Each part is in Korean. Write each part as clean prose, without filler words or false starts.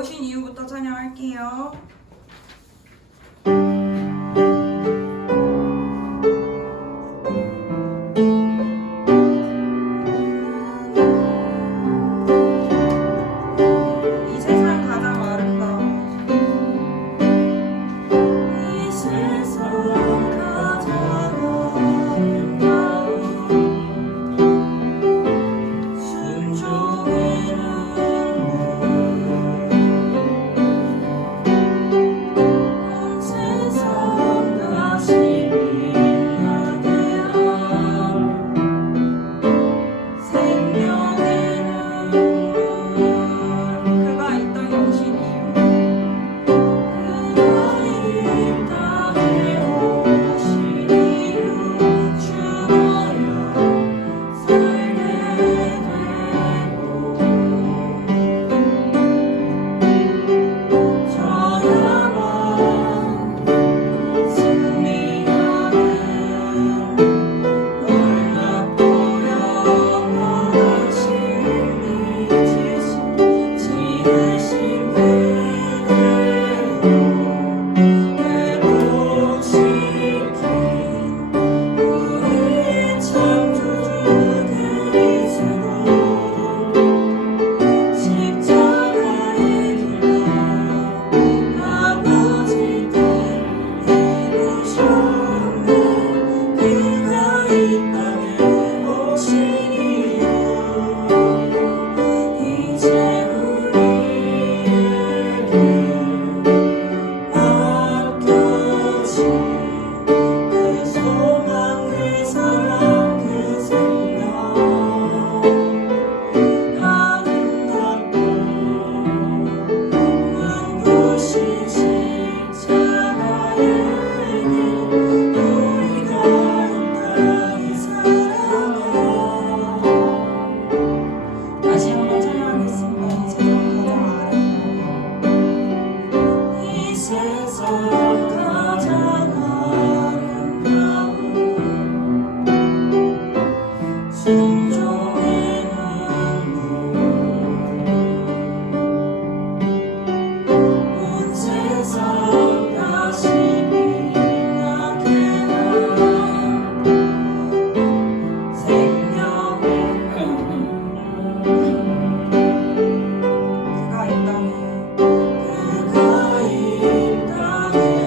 오신 이유부터 찬양할게요. 이 세상 가장 아름다운 이 세상 가장 아름다운 순종의 온 세상 다시 빛나게 한 생명의 그가 이 땅에 오신 이유 그가 이 땅에 오신 이유 죽어야 살게 되고 저야만 승리하는 놀랍고 영원한 진리 지으신 그대로 회복시킨 우리 창조주 그리스도 십자가의 길로 아버지께 이루셨네. 그가 이 땅에 오신 이유 이제 우리에게 맡겨진 그 소망 그 사랑 그 생명 아름답고 눈부신 십자가의 길 우리가 온전히 살아가 다시 한번 찬양하겠습니다. 이 세상 가장 아름다운 순종의 온 세상 다시 빛나게 한 생명의 그가 이 땅에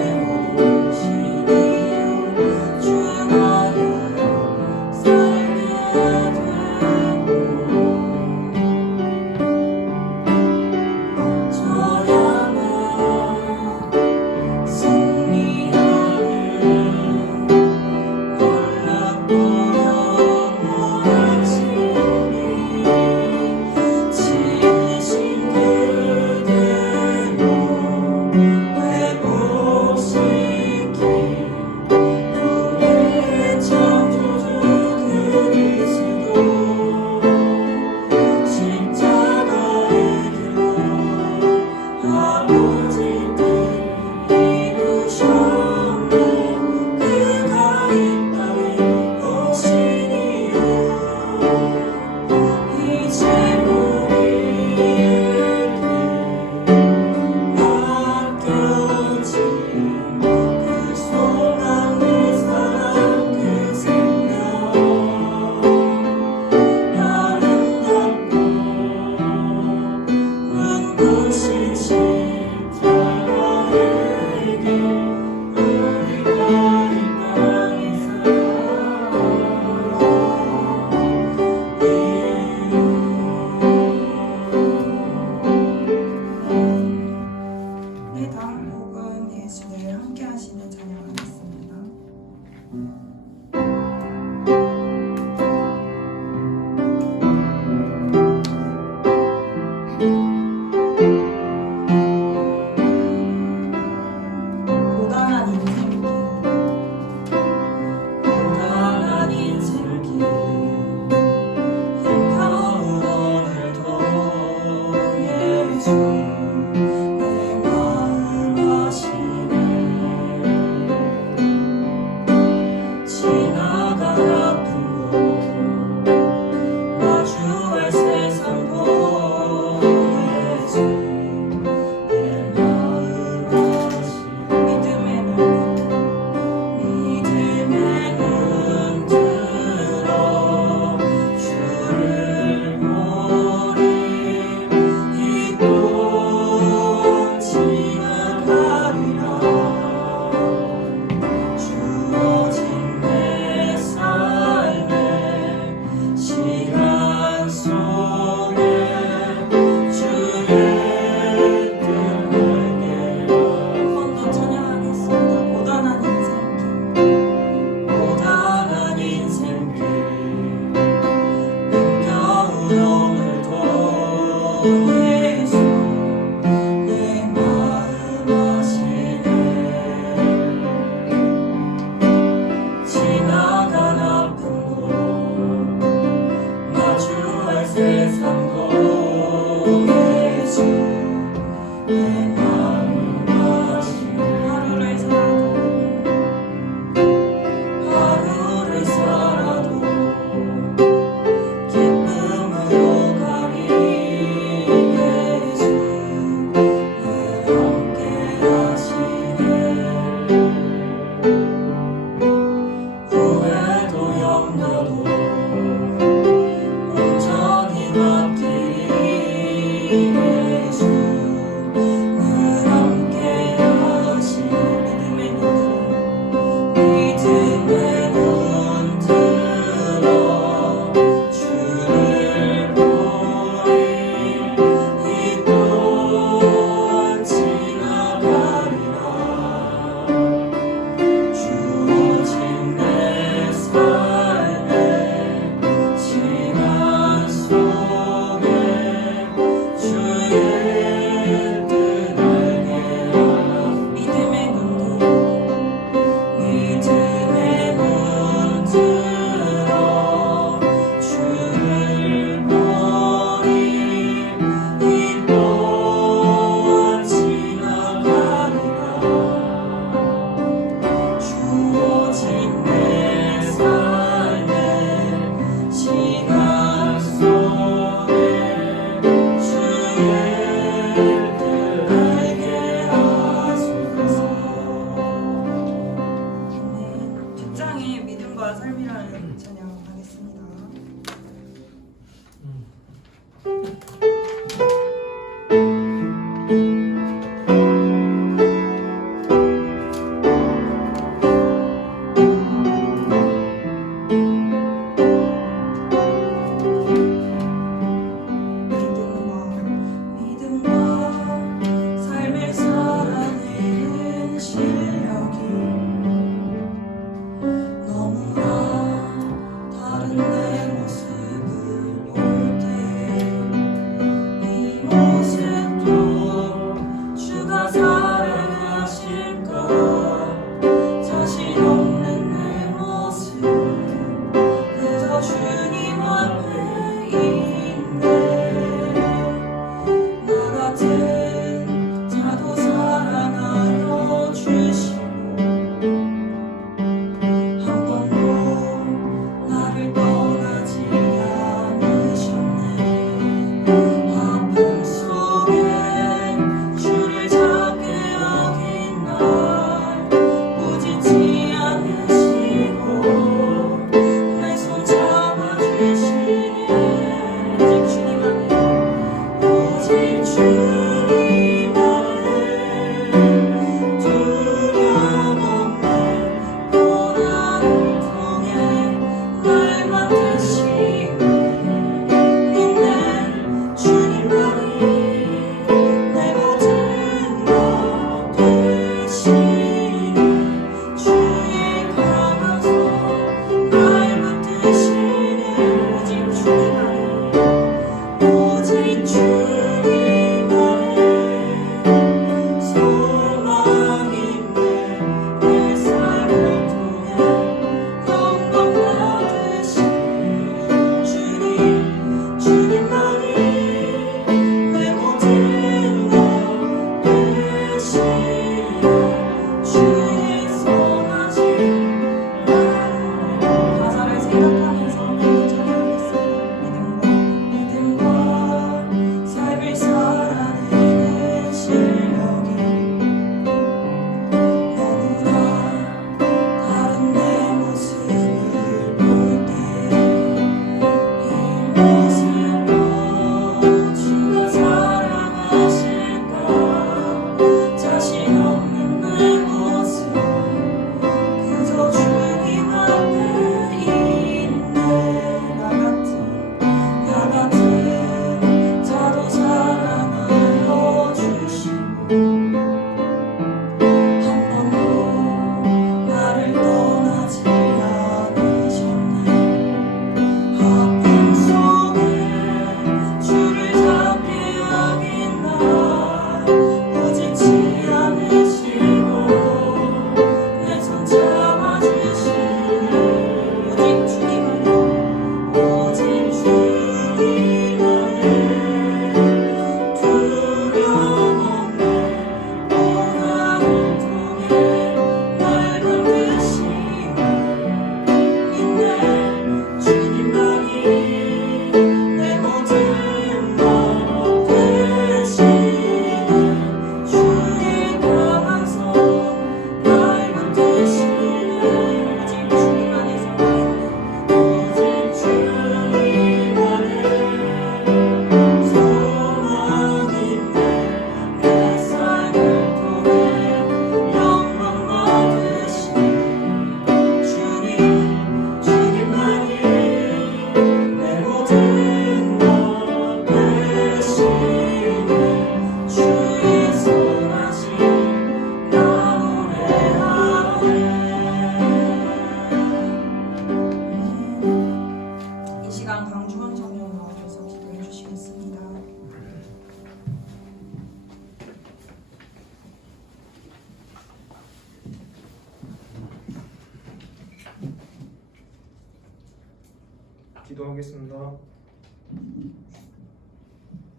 기도하겠습니다.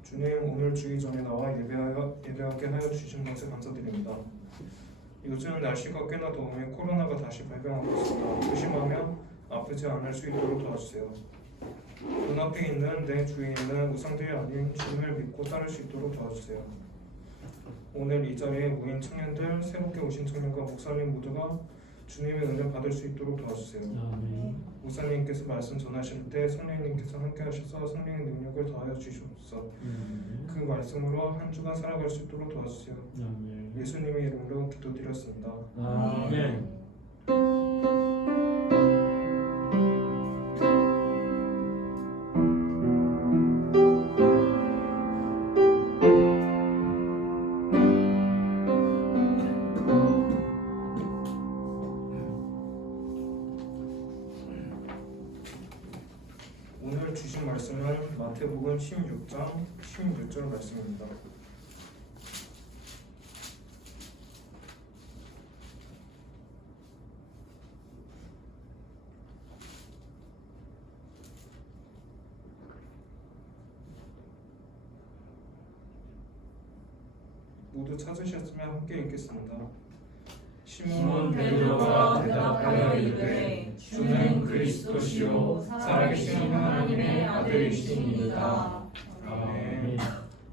주님, 오늘 주기 전에 나와 예배하게 하여 주신 것에 감사드립니다. 요즘 날씨가 꽤나 더우며 코로나가 다시 발병하고 있습니다. 조심하며 아프지 않을 수 있도록 도와주세요. 눈앞에 있는 내 주위에 있는 우상들이 아닌 주님을 믿고 따를 수 있도록 도와주세요. 오늘 이 자리에 모인 청년들, 새롭게 오신 청년과 목사님 모두가 주님의 은혜 받을 수 있도록 도와주세요. 목사님께서 말씀 전하실 때 성령님께서 함께 하셔서 성령의 능력을 더하여 주시옵소서. 그 말씀으로 한 주간 살아갈 수 있도록 도와주세요. 예수님의 이름으로 기도드렸습니다. 아멘. 오늘 주신 말씀은 마태복음 16장 16절 말씀입니다. 모두 찾으셨으면 함께 읽겠습니다. 시몬 베드로가 대답하여 이르되 주는 그리스도시요 살아계신 하나님의 아들이시니이다. 아멘.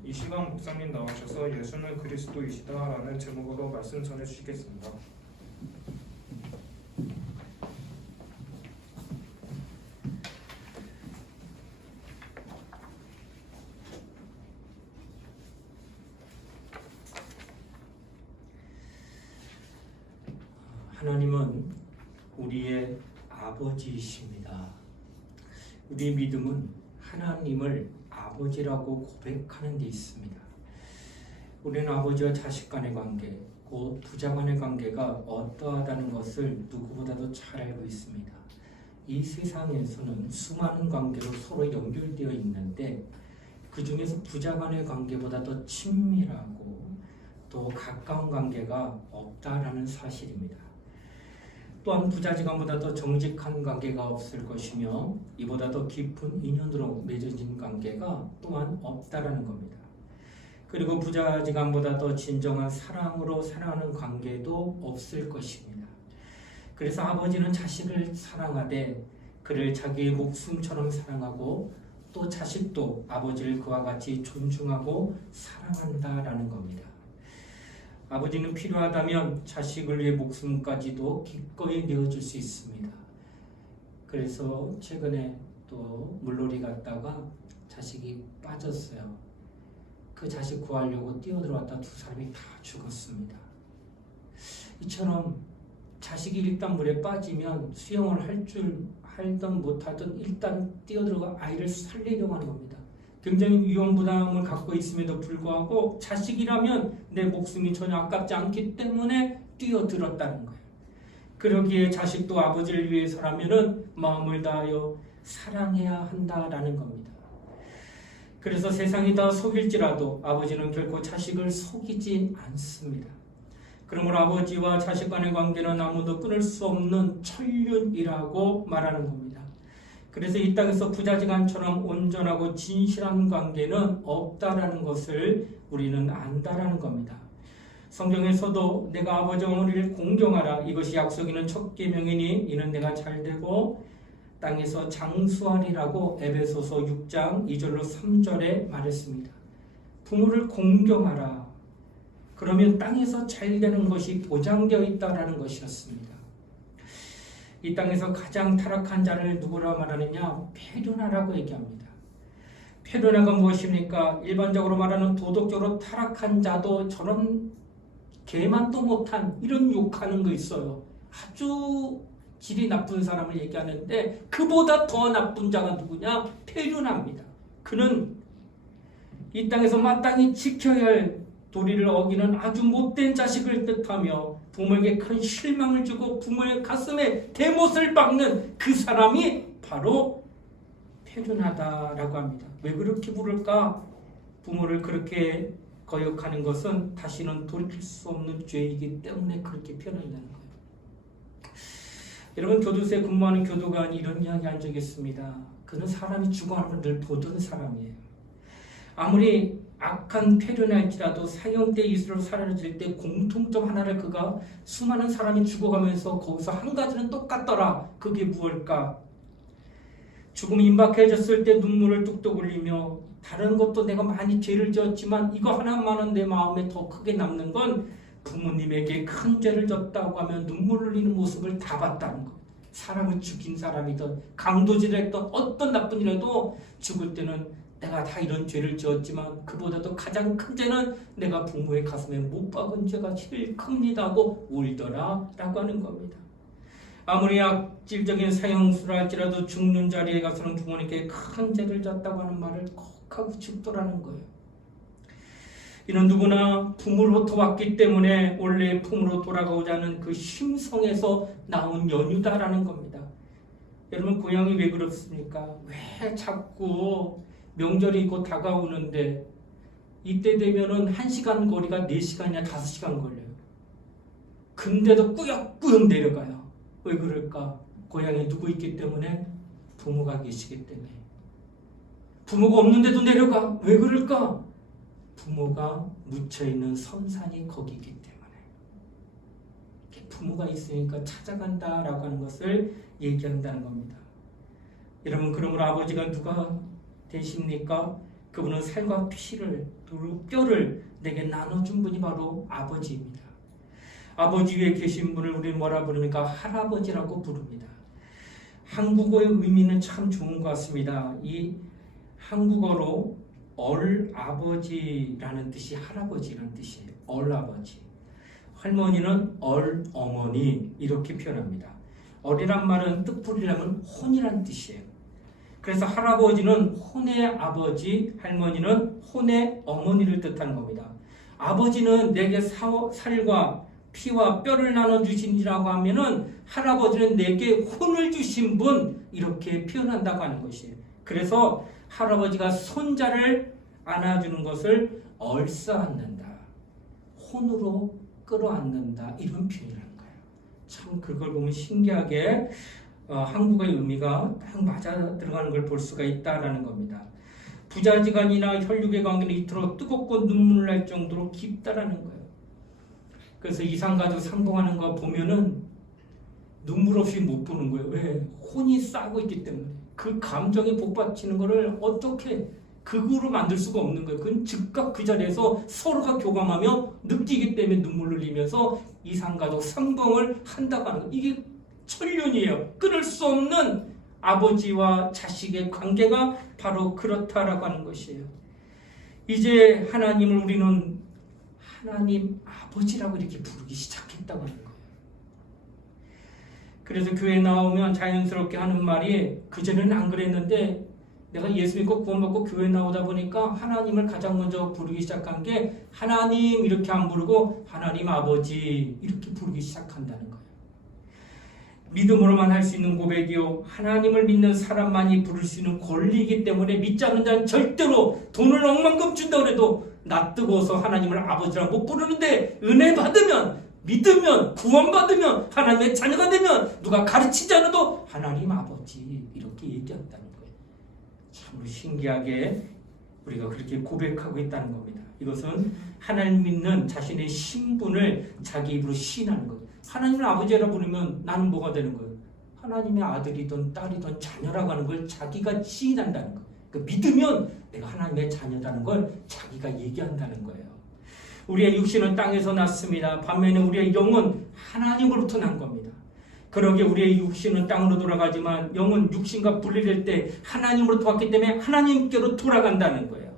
이 시간 목사님 나오셔서 예수는 그리스도이시다라는 제목으로 말씀 전해 주시겠습니다. 하나님은 우리의 아버지이십니다. 우리의 믿음은 하나님을 아버지라고 고백하는 데 있습니다. 우리는 아버지와 자식 간의 관계, 곧 부자 간의 관계가 어떠하다는 것을 누구보다도 잘 알고 있습니다. 이 세상에서는 수많은 관계로 서로 연결되어 있는데 그 중에서 부자 간의 관계보다 더 친밀하고 또 가까운 관계가 없다라는 사실입니다. 또한 부자지간보다 더 정직한 관계가 없을 것이며 이보다 더 깊은 인연으로 맺어진 관계가 또한 없다라는 겁니다. 그리고 부자지간보다 더 진정한 사랑으로 사랑하는 관계도 없을 것입니다. 그래서 아버지는 자식을 사랑하되 그를 자기의 목숨처럼 사랑하고 또 자식도 아버지를 그와 같이 존중하고 사랑한다라는 겁니다. 아버지는 필요하다면 자식을 위해 목숨까지도 기꺼이 내어줄 수 있습니다. 그래서 최근에 또 물놀이 갔다가 자식이 빠졌어요. 그 자식 구하려고 뛰어들어왔다 두 사람이 다 죽었습니다. 이처럼 자식이 일단 물에 빠지면 수영을 할든 못하든 일단 뛰어들어가 아이를 살리려고 하는 겁니다. 굉장히 위험부담을 갖고 있음에도 불구하고 자식이라면 내 목숨이 전혀 아깝지 않기 때문에 뛰어들었다는 거예요. 그러기에 자식도 아버지를 위해서라면 마음을 다하여 사랑해야 한다라는 겁니다. 그래서 세상이 다 속일지라도 아버지는 결코 자식을 속이지 않습니다. 그러므로 아버지와 자식 간의 관계는 아무도 끊을 수 없는 천륜이라고 말하는 겁니다. 그래서 이 땅에서 부자지간처럼 온전하고 진실한 관계는 없다라는 것을 우리는 안다라는 겁니다. 성경에서도 내가 아버지와 어머니를 공경하라 이것이 약속이는 첫 계명이니 이는 내가 잘되고 땅에서 장수하리라고 에베소서 6장 2절로 3절에 말했습니다. 부모를 공경하라. 그러면 땅에서 잘되는 것이 보장되어 있다라는 것이었습니다. 이 땅에서 가장 타락한 자를 누구라 말하느냐? 페르나라고 얘기합니다. 페르나가 무엇입니까? 일반적으로 말하는 도덕적으로 타락한 자도 저런 개만도 못한 이런 욕하는 거 있어요. 아주 질이 나쁜 사람을 얘기하는데 그보다 더 나쁜 자가 누구냐? 페르나입니다. 그는 이 땅에서 마땅히 지켜야 할 도리를 어기는 아주 못된 자식을 뜻하며 부모에게 큰 실망을 주고 부모의 가슴에 대못을 박는 그 사람이 바로 페르나다라고 합니다. 왜 그렇게 부를까? 부모를 그렇게 거역하는 것은 다시는 돌이킬 수 없는 죄이기 때문에 그렇게 표현한다는 거예요. 여러분 교도소에 근무하는 교도관이 이런 이야기 한 적이 있습니다. 그는 사람이 죽어가는 걸 늘 보던 사람이에요. 아무리 악한 폐륜할지라도 사형대 이수로 사라질 때 공통점 하나를 그가 수많은 사람이 죽어가면서 거기서 한 가지는 똑같더라. 그게 무엇일까? 죽음이 임박해졌을 때 눈물을 뚝뚝 흘리며 다른 것도 내가 많이 죄를 지었지만 이거 하나만은 내 마음에 더 크게 남는 건 부모님에게 큰 죄를 졌다고 하면 눈물 흘리는 모습을 다 봤다는 것. 사람을 죽인 사람이든 강도질을 했던 어떤 나쁜 일에도 죽을 때는 내가 다 이런 죄를 지었지만 그보다도 가장 큰 죄는 내가 부모의 가슴에 못 박은 죄가 제일 큽니다 하고 울더라 라고 하는 겁니다. 아무리 악질적인 사형수를 할지라도 죽는 자리에 가서는 부모님께 큰 죄를 졌다고 하는 말을 꼭 하고 죽더라는 거예요. 이는 누구나 품으로부터 왔기 때문에 원래 품으로 돌아가고자 하는 그 심성에서 나온 연유다라는 겁니다. 여러분 고향이 왜 그렇습니까? 왜 자꾸 명절이 곧 다가오는데 이때 되면은 1시간 거리가 4시간이나 5시간 걸려요. 근데도 꾸역꾸역 내려가요. 왜 그럴까? 고향에 누구 있기 때문에? 부모가 계시기 때문에. 부모가 없는데도 내려가. 왜 그럴까? 부모가 묻혀있는 선산이 거기이기 때문에. 부모가 있으니까 찾아간다라고 하는 것을 얘기한다는 겁니다. 여러분 그러므로 아버지가 누가 되십니까? 그분은 살과 피를 그리고 뼈를 내게 나눠준 분이 바로 아버지입니다. 아버지 위에 계신 분을 우리는 뭐라 부릅니까? 할아버지라고 부릅니다. 한국어의 의미는 참 좋은 것 같습니다. 이 한국어로 얼아버지라는 뜻이 할아버지라는 뜻이에요. 얼아버지. 할머니는 얼어머니 이렇게 표현합니다. 얼이란 말은 뜻풀이라면 혼이란 뜻이에요. 그래서 할아버지는 혼의 아버지, 할머니는 혼의 어머니를 뜻하는 겁니다. 아버지는 내게 살과 피와 뼈를 나눠주신이라고 하면은 할아버지는 내게 혼을 주신 분 이렇게 표현한다고 하는 것이에요. 그래서 할아버지가 손자를 안아주는 것을 얼싸안는다. 혼으로 끌어안는다. 이런 표현이라는 거예요. 참 그걸 보면 신기하게 한국어의 의미가 딱 맞아 들어가는 걸 볼 수가 있다라는 겁니다. 부자지간이나 혈육의 관계는 이토록 뜨겁고 눈물 날 정도로 깊다라는 거예요. 그래서 이상가족 상봉하는 거 보면은 눈물 없이 못 보는 거예요. 왜? 혼이 싸고 있기 때문에. 그 감정에 복받치는 거를 어떻게 극으로 만들 수가 없는 거예요. 그건 즉각 그 자리에서 서로가 교감하며 느끼기 때문에 눈물을 흘리면서 이상가족 상봉을 한다고 하는 거예요. 이게 천륜이에요. 끊을 수 없는 아버지와 자식의 관계가 바로 그렇다라고 하는 것이에요. 이제 하나님을 우리는 하나님 아버지라고 이렇게 부르기 시작했다고 하는 거예요. 그래서 교회에 나오면 자연스럽게 하는 말이 그전에는 안 그랬는데 내가 예수 믿고 구원받고 교회 나오다 보니까 하나님을 가장 먼저 부르기 시작한 게 하나님 이렇게 안 부르고 하나님 아버지 이렇게 부르기 시작한다는 거예요. 믿음으로만 할 수 있는 고백이요. 하나님을 믿는 사람만이 부를 수 있는 권리이기 때문에 믿지 않는 자는 절대로 돈을 억만큼 준다고 해도 낯뜨거워서 하나님을 아버지라고 못 부르는데 은혜 받으면 믿으면 구원받으면 하나님의 자녀가 되면 누가 가르치지 않아도 하나님 아버지 이렇게 얘기한다는 거예요. 참 신기하게 우리가 그렇게 고백하고 있다는 겁니다. 이것은 하나님 믿는 자신의 신분을 자기 입으로 시인하는 거예요. 하나님을 아버지라 부르면 나는 뭐가 되는 거예요? 하나님의 아들이든 딸이든 자녀라고 하는 걸 자기가 시인한다는 거예요. 그러니까 믿으면 내가 하나님의 자녀라는 걸 자기가 얘기한다는 거예요. 우리의 육신은 땅에서 났습니다. 반면에 우리의 영은 하나님으로부터 난 겁니다. 그러기에 우리의 육신은 땅으로 돌아가지만 영은 육신과 분리될 때 하나님으로부터 왔기 때문에 하나님께로 돌아간다는 거예요.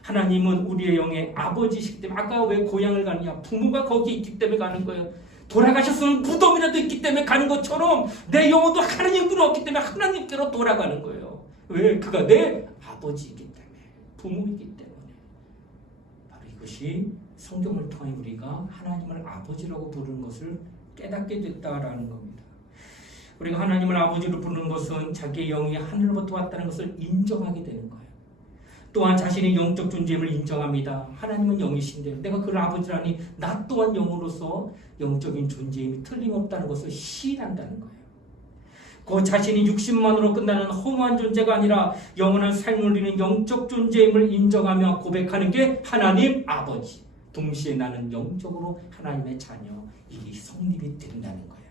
하나님은 우리의 영의 아버지시기 때문에 아까 왜 고향을 가느냐? 부모가 거기 있기 때문에 가는 거예요. 돌아가셨으면 무덤이라도 있기 때문에 가는 것처럼 내 영혼도 하나님께로 왔기 때문에 하나님께로 돌아가는 거예요. 왜? 그가 내 아버지이기 때문에, 부모이기 때문에. 바로 이것이 성경을 통해 우리가 하나님을 아버지라고 부르는 것을 깨닫게 됐다라는 겁니다. 우리가 하나님을 아버지로 부르는 것은 자기의 영이 하늘로부터 왔다는 것을 인정하게 되는 거예요. 또한 자신의 영적 존재임을 인정합니다. 하나님은 영이신데 내가 그를 아버지라니 나 또한 영으로서 영적인 존재임이 틀림없다는 것을 시인한다는 거예요. 그 자신이 육신만으로 끝나는 허무한 존재가 아니라 영원한 삶을 누리는 영적 존재임을 인정하며 고백하는 게 하나님 아버지. 동시에 나는 영적으로 하나님의 자녀. 이게 성립이 된다는 거예요.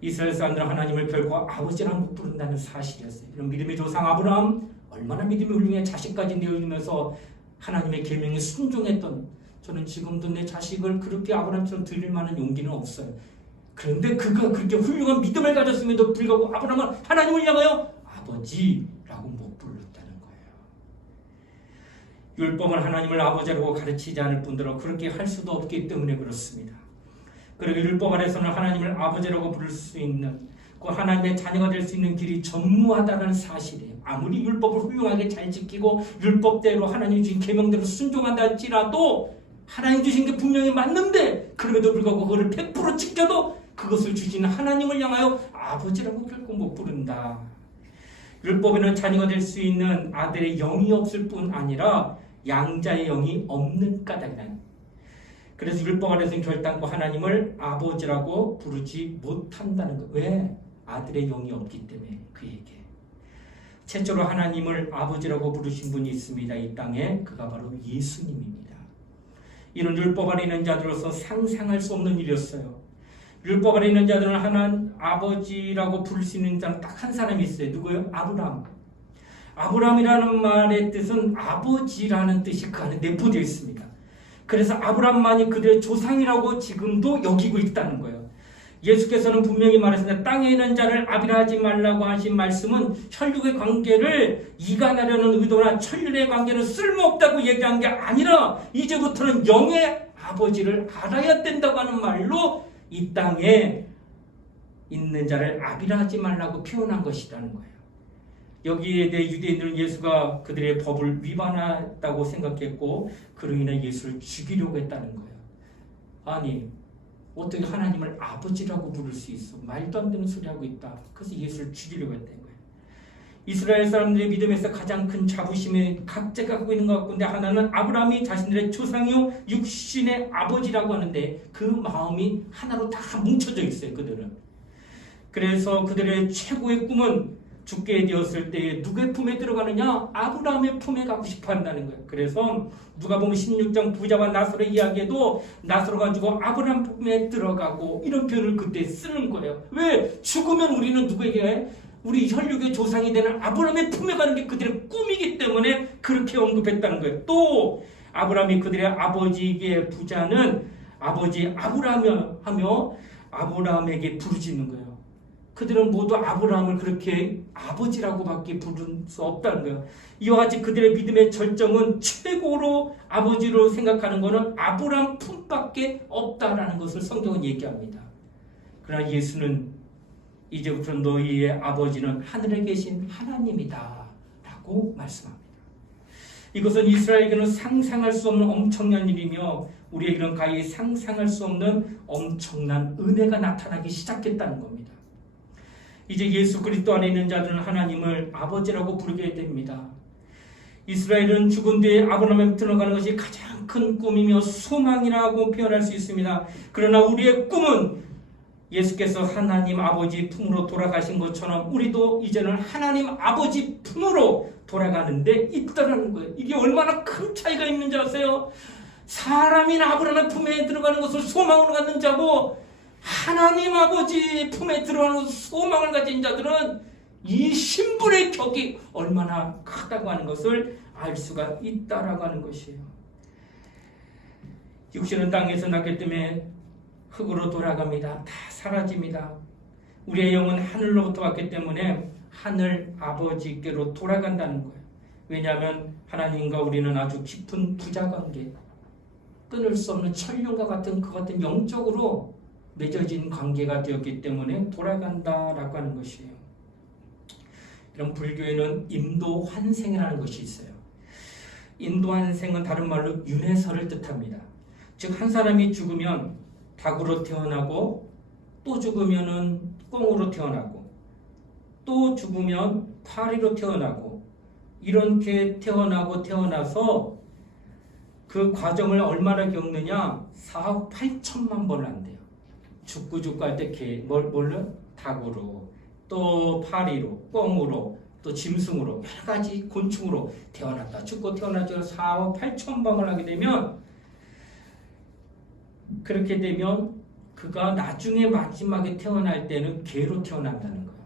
이스라엘 사람들은 하나님을 결코 아버지라고 못 부른다는 사실이었어요. 이런 믿음의 조상 아브라함 얼마나 믿음이 훌륭해 자식까지 내어주면서 하나님의 계명에 순종했던, 저는 지금도 내 자식을 그렇게 아브라함처럼 드릴 만한 용기는 없어요. 그런데 그가 그렇게 훌륭한 믿음을 가졌음에도 불구하고 아브라함은 하나님을 향하여 아버지라고 못 불렀다는 거예요. 율법은 하나님을 아버지라고 가르치지 않을 뿐더러 그렇게 할 수도 없기 때문에 그렇습니다. 그리고 율법 아래서는 하나님을 아버지라고 부를 수 있는, 그 하나님의 자녀가 될 수 있는 길이 전무하다는 사실이에요. 아무리 율법을 훌륭하게 잘 지키고 율법대로 하나님 주신 계명대로 순종한다 할지라도 하나님 주신 게 분명히 맞는데 그럼에도 불구하고 그걸 100% 지켜도 그것을 주신 하나님을 향하여 아버지라고 결코 못 부른다. 율법에는 자녀가 될 수 있는 아들의 영이 없을 뿐 아니라 양자의 영이 없는 까닭이다. 그래서 율법 안에서는 결단코 하나님을 아버지라고 부르지 못한다는 거. 왜? 아들의 영이 없기 때문에. 그에게 최초로 하나님을 아버지라고 부르신 분이 있습니다. 이 땅에. 그가 바로 예수님입니다. 이는 율법 아래 있는 자들로서 상상할 수 없는 일이었어요. 율법 아래 있는 자들은 하나님 아버지라고 부를 수 있는 자는 딱 한 사람이 있어요. 누구예요? 아브라함. 아브라함이라는 말의 뜻은 아버지라는 뜻이 그 안에 내포되어 있습니다. 그래서 아브라함만이 그들의 조상이라고 지금도 여기고 있다는 거예요. 예수께서는 분명히 말했습니다. 땅에 있는 자를 아비라하지 말라고 하신 말씀은 혈육의 관계를 이간하려는 의도나 천륜의 관계는 쓸모없다고 얘기한 게 아니라 이제부터는 영의 아버지를 알아야 된다고 하는 말로 이 땅에 있는 자를 아비라하지 말라고 표현한 것이라는 거예요. 여기에 대해 유대인들은 예수가 그들의 법을 위반했다고 생각했고 그로 인해 예수를 죽이려고 했다는 거예요. 아니 어떻게 하나님을 아버지라고 부를 수 있어? 말도 안 되는 소리 하고 있다. 그래서 예수를 죽이려고 했다는 거예요. 이스라엘 사람들의 믿음에서 가장 큰 자부심이 각자가 갖고 있는 것 같고, 근데 하나는 아브라함이 자신들의 조상이요 육신의 아버지라고 하는데 그 마음이 하나로 다 뭉쳐져 있어요. 그들은. 그래서 그들의 최고의 꿈은 죽게 되었을 때 누구의 품에 들어가느냐? 아브라함의 품에 가고 싶어 한다는 거예요. 그래서 누가 보면 16장 부자와 나사로의 이야기에도 나사로 가지고 아브라함 품에 들어가고 이런 표현을 그때 쓰는 거예요. 왜? 죽으면 우리는 누구에게? 우리 혈육의 조상이 되는 아브라함의 품에 가는 게 그들의 꿈이기 때문에 그렇게 언급했다는 거예요. 또 아브라함이 그들의 아버지에게 부자는 아버지 아브라함하며 아브라함에게 부르짖는 거예요. 그들은 모두 아브라함을 그렇게 아버지라고밖에 부를 수 없다는 거예요. 이와 같이 그들의 믿음의 절정은 최고로 아버지로 생각하는 것은 아브라함 품밖에 없다라는 것을 성경은 얘기합니다. 그러나 예수는 이제부터 너희의 아버지는 하늘에 계신 하나님이다 라고 말씀합니다. 이것은 이스라엘에게는 상상할 수 없는 엄청난 일이며 우리에게는 가히 상상할 수 없는 엄청난 은혜가 나타나기 시작했다는 겁니다. 이제 예수 그리스도 안에 있는 자들은 하나님을 아버지라고 부르게 됩니다. 이스라엘은 죽은 뒤에 아브라함에 들어가는 것이 가장 큰 꿈이며 소망이라고 표현할 수 있습니다. 그러나 우리의 꿈은 예수께서 하나님 아버지 품으로 돌아가신 것처럼 우리도 이제는 하나님 아버지 품으로 돌아가는데 있다는 거예요. 이게 얼마나 큰 차이가 있는지 아세요? 사람인 아브라함의 품에 들어가는 것을 소망으로 갖는 자고 하나님 아버지 품에 들어가는 소망을 가진 자들은 이 신분의 격이 얼마나 크다고 하는 것을 알 수가 있다라고 하는 것이에요. 육신은 땅에서 났기 때문에 흙으로 돌아갑니다. 다 사라집니다. 우리의 영은 하늘로부터 왔기 때문에 하늘 아버지께로 돌아간다는 거예요. 왜냐하면 하나님과 우리는 아주 깊은 부자관계, 끊을 수 없는 천륜과 같은 그 같은 영적으로 맺어진 관계가 되었기 때문에 돌아간다라고 하는 것이에요. 이런 불교에는 인도 환생이라는 것이 있어요. 인도 환생은 다른 말로 윤회설을 뜻합니다. 즉 한 사람이 죽으면 닭으로 태어나고 또 죽으면은 꽁으로 태어나고 또 죽으면 파리로 태어나고 이렇게 태어나서 그 과정을 얼마나 겪느냐? 4억 8천만 번을 한대요. 죽고 할 때 뭘로? 닭으로, 또 파리로, 꿩으로, 또 짐승으로 여러 가지 곤충으로 태어났다. 죽고 태어나서 4억 8천 방을 하게 되면 그렇게 되면 그가 나중에 마지막에 태어날 때는 개로 태어난다는 거예요.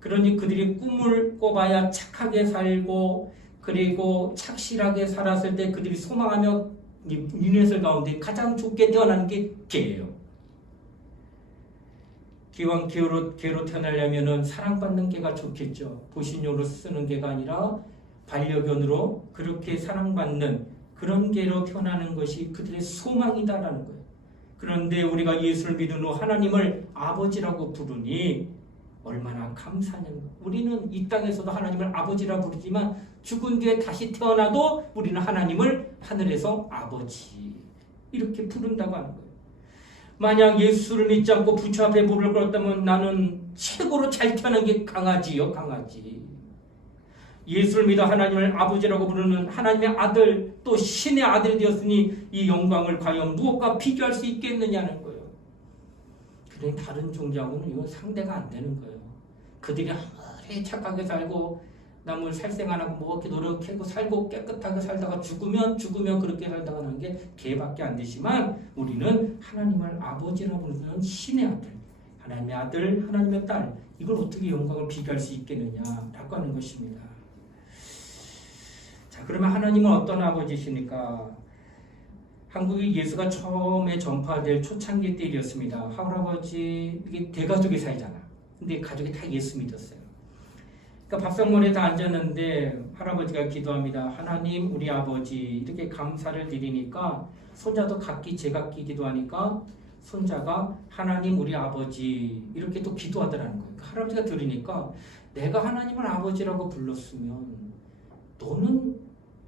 그러니 그들이 꿈을 꿔봐야 착하게 살고 그리고 착실하게 살았을 때 그들이 소망하며 유네슬 가운데 가장 좋게 태어나는 게 개예요. 기왕 개로 태어나려면은 사랑받는 개가 좋겠죠. 보신용으로 쓰는 개가 아니라 반려견으로 그렇게 사랑받는 그런 개로 태어나는 것이 그들의 소망이다라는 거예요. 그런데 우리가 예수를 믿은 후 하나님을 아버지라고 부르니 얼마나 감사하냐는 거예요. 우리는 이 땅에서도 하나님을 아버지라 부르지만 죽은 뒤에 다시 태어나도 우리는 하나님을 하늘에서 아버지 이렇게 부른다고 하는 거예요. 만약 예수를 믿지 않고 부처 앞에 무릎을 꿇었다면 나는 최고로 잘 태어난 게 강아지요, 강아지. 예수를 믿어 하나님을 아버지라고 부르는 하나님의 아들, 또 신의 아들이 되었으니 이 영광을 과연 무엇과 비교할 수 있겠느냐는 거예요. 그러니 다른 종교하고는 이건 상대가 안 되는 거예요. 그들이 아무리 착하게 살고 남을 살생 안 하고 뭐 이렇게 노력하고 살고 깨끗하게 살다가 죽으면 그렇게 살다가 나는 게 개밖에 안 되지만 우리는 하나님을 아버지라고 부르는 신의 아들, 하나님의 아들, 하나님의 딸, 이걸 어떻게 영광을 비교할 수 있겠느냐라고 하는 것입니다. 자, 그러면 하나님은 어떤 아버지십니까? 한국에 예수가 처음에 전파될 초창기 때였습니다. 할아버지 이게 대가족이 살잖아. 근데 가족이 다 예수 믿었어요. 그러니까 밥상머리에 다 앉았는데 할아버지가 기도합니다. 하나님 우리 아버지 이렇게 감사를 드리니까 손자도 각기 제각기 기도하니까 손자가 하나님 우리 아버지 이렇게 또 기도하더라는 거예요. 그러니까 할아버지가 들으니까 내가 하나님을 아버지라고 불렀으면 너는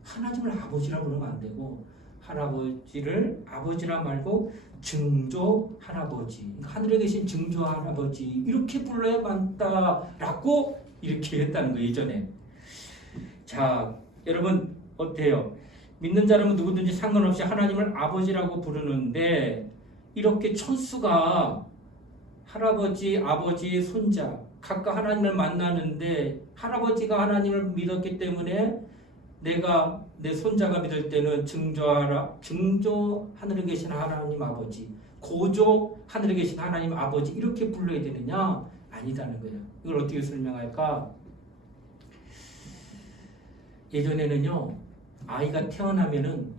하나님을 아버지라고 부르면 안 되고 할아버지를 아버지라 말고 증조 할아버지, 그러니까 하늘에 계신 증조 할아버지 이렇게 불러야 맞다라고 이렇게 했다는 거예요, 예전에. 자, 여러분 어때요? 믿는 자라면 누구든지 상관없이 하나님을 아버지라고 부르는데 이렇게 천수가 할아버지, 아버지, 손자 각각 하나님을 만나는데 할아버지가 하나님을 믿었기 때문에 내가 내 손자가 믿을 때는 증조 하늘에 계신 하나님 아버지, 고조 하늘에 계신 하나님 아버지 이렇게 불러야 되느냐? 아니다는 거예요. 이걸 어떻게 설명할까? 예전에는요, 아이가 태어나면은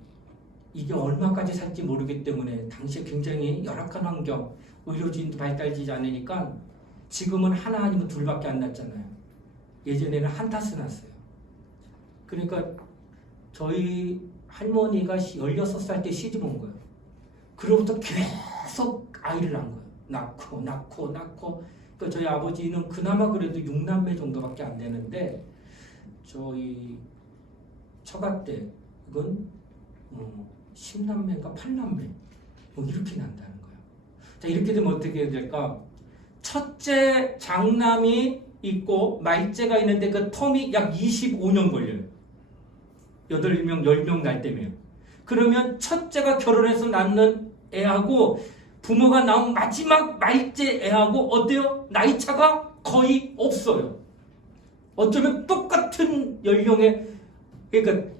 이게 얼마까지 살지 모르기 때문에 당시에 굉장히 열악한 환경, 의료진도 발달되지 않으니까 지금은 하나 아니면 둘밖에 안 낳잖아요. 예전에는 한타스 낳았어요. 그러니까 저희 할머니가 16살 때 시집 온 거예요. 그로부터 계속 아이를 낳은 거예요. 낳고. 그러니까 저희 아버지는 그나마 그래도 6남매 정도밖에 안 되는데 저희 처가 때 이건 10남매인가 8남매 뭐 이렇게 난다는 거예요. 자, 이렇게 되면 어떻게 해야 될까? 첫째 장남이 있고 말째가 있는데 그 텀이 약 25년 걸려요. 8명, 10명 날 때면. 그러면 첫째가 결혼해서 낳는 애하고 부모가 낳은 마지막 말째 애하고 어때요? 나이 차가 거의 없어요. 어쩌면 똑같은 연령의, 그러니까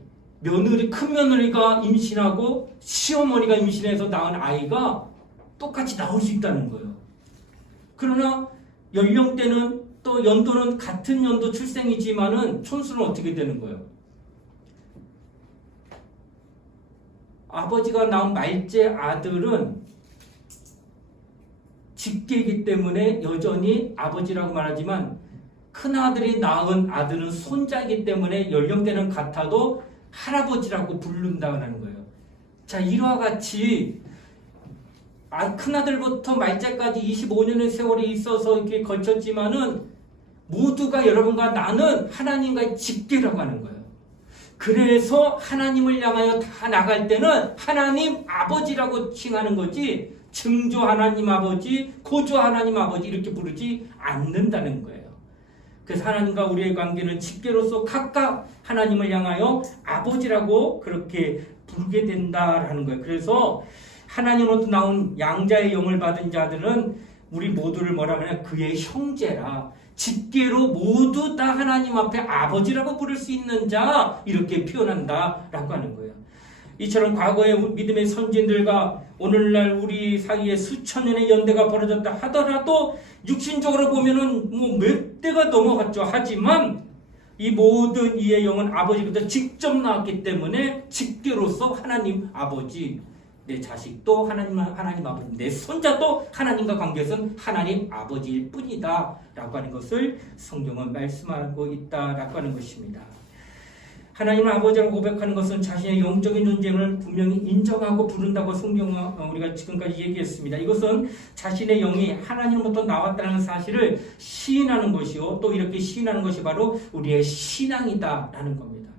큰 며느리가 임신하고 시어머니가 임신해서 낳은 아이가 똑같이 나올 수 있다는 거예요. 그러나 연령대는 또 연도는 같은 연도 출생이지만은 촌수는 어떻게 되는 거예요? 아버지가 낳은 말째 아들은 직계이기 때문에 여전히 아버지라고 말하지만 큰아들이 낳은 아들은 손자이기 때문에 연령대는 같아도 할아버지라고 부른다는 거예요. 자, 이와 같이 큰아들부터 말째까지 25년의 세월이 있어서 이렇게 걸쳤지만은 모두가 여러분과 나는 하나님과의 직계라고 하는 거예요. 그래서 하나님을 향하여 다 나갈 때는 하나님 아버지라고 칭하는 거지 증조 하나님 아버지, 고조 하나님 아버지 이렇게 부르지 않는다는 거예요. 그래서 하나님과 우리의 관계는 직계로서 각각 하나님을 향하여 아버지라고 그렇게 부르게 된다라는 거예요. 그래서 하나님으로부터 나온 양자의 영을 받은 자들은 우리 모두를 뭐라 하냐 그의 형제라 직계로 모두 다 하나님 앞에 아버지라고 부를 수 있는 자 이렇게 표현한다라고 하는 거예요. 이처럼 과거의 믿음의 선진들과 오늘날 우리 사이에 수천 년의 연대가 벌어졌다 하더라도 육신적으로 보면은 뭐 몇 대가 넘어갔죠. 하지만 이 모든 이의 영은 아버지부터 직접 나왔기 때문에 직계로서 하나님 아버지, 내 자식도 하나님 아버지, 내 손자도 하나님과 관계에서는 하나님 아버지일 뿐이다 라고 하는 것을 성경은 말씀하고 있다라고 하는 것입니다. 하나님을 아버지라고 고백하는 것은 자신의 영적인 존재를 분명히 인정하고 부른다고 성경은 우리가 지금까지 얘기했습니다. 이것은 자신의 영이 하나님으로부터 나왔다는 사실을 시인하는 것이요, 또 이렇게 시인하는 것이 바로 우리의 신앙이다라는 겁니다.